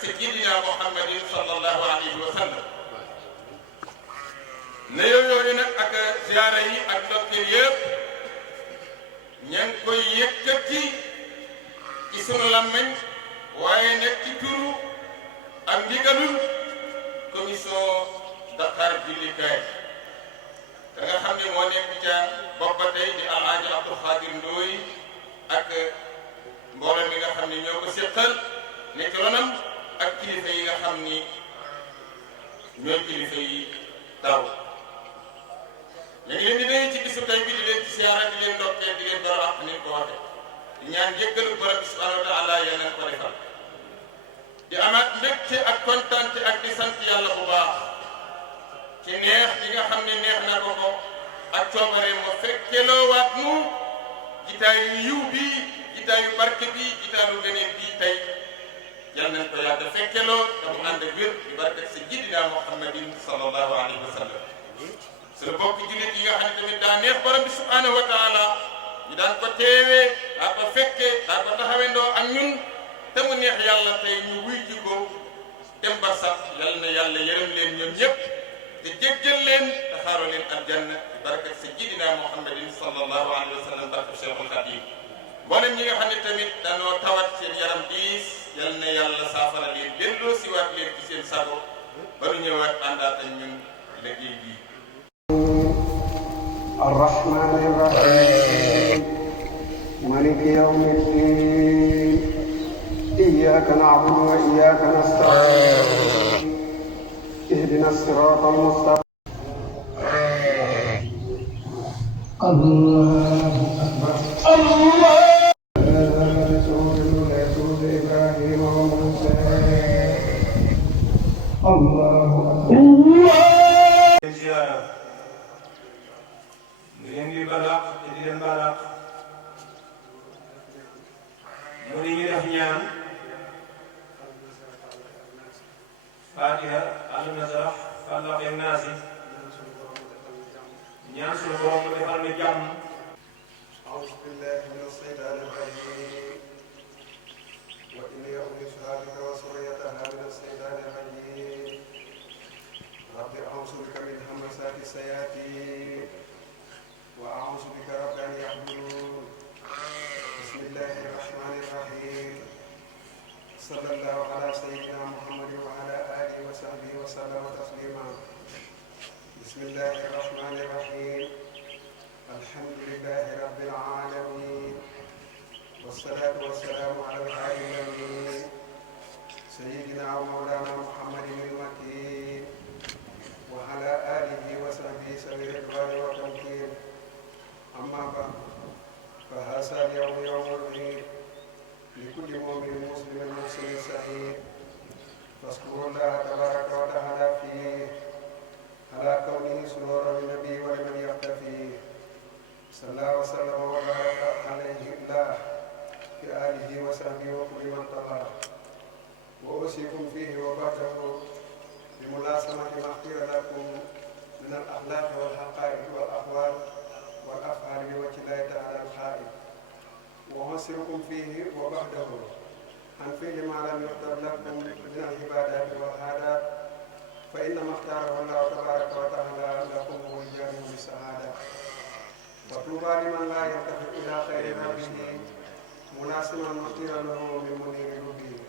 sayyidina Muhammadin sallallahu alayhi wa sallam ne yooyu nag ak ziyaara yi ak dokkeel yëpp ña ngi koy yëkkati ci sunu làmmiñ waaye nekk ci turu ak ndigalul commission Dakar jullikaay da nga xam ne moo nekk ca bopp ba tey di Alaaji Abdou Khadir Ndoye ak mbooloo mi nga xam ne ñoo ko séqal ne ci ronam ak kilifa yi nga xam ni ñooy kilifa yi daw ñu ngi leen di nuyu ci bisu tey bi di leen ci siyaara di leen ndokkee di leen baro ak ni ko waxe di ñaan jéggalu borom bi subhanahu wa taala yal na ko defal di amaat mbégte ak kontaante ak di sant yàlla bu baax ci neex yi nga xam ne neex na ko ko ak coobare mo fekkeloo waat nu jitaayu yiw bi jitaayu barke bi jitaayu beneen bii tey yal nañ ko yàgg fekkeloo te mu ànd ak wér di barke sayyidina Muhammadin sallallahu alayhi wa sallam suñu bokk jullit yi nga xam ne tamit daa neex borom bi subhanahu wa taala ñu daan ko teewee daa ko fekkee daa ko taxawendoo ak ñun te mu neex yàlla tey ñu wuy ji ko dem ba sax yal na yàlla yërëm leen ñoom ñëpp te jéggal leen te xaaroo leen aljanna bi barakat sayyidina Muhammadin sallallahu alayhi wa sallam barke Cheikhul Khadim mboolem ñi nga xam ne tamit danoo tawat seen yaram diis yal na yàlla saafara leen delloo siwaat leen ci seen sago ba nu ñëwaat àndaat ak ñun liggéey bii الرحمن الرحيم مالك يوم الدين إياك نعبد وإياك نستعين اهدنا الصراط المستقيم الله أكبر الله رسول إبراهيم وموسى الله di balaax te di leen balaax mu ni ñu def ñaan Fatiha Alam Nasrah Falaq ak Naas ñaan suñu borom mu defal ñu jàmm. أعوذ بالله من الشيطان الرجيم وإني أعوذها بك وذريتها من الشيطان الرجيم رب أعوذ بك من همزات الشياطين وأعوذ بك رب أن يحضرون بسم الله الرحمن الرحيم صلى الله على سيدنا محمد وعلى آله وصحبه وسلم تسليما بسم الله الرحمن الرحيم الحمد لله رب العالمين والصلاة والسلام على الهادي الأمين سيدنا ومولانا محمد المكين وعلى آله وصحبه سبيل الرضوان والتمكين أما بعد فهذا اليوم يوم العيد لكل مؤمن مسلم محسن سعيد فاذكروا الله تبارك وتعالى فيه على كونه سرورا للنبي ولمن يقتفيه صلى وسلم وبارك عليه الله بآله وصحبه وكل من طلع وأوصيكم فيه وبعده بملازمة ما اختير لكم من الأخلاق والحقائق والأقوال والأفعال بوجه الله تعالى الخائف وأوصيكم فيه وبعده عن فعل ما لم يختر لكم من العبادات والعادات فإنما اختاره الله تبارك وتعالى لكم هو الجامع بالسعادة وطوبى لمن لا يلتفت إلى خير ربه ملازما مختيرا له من منير ربه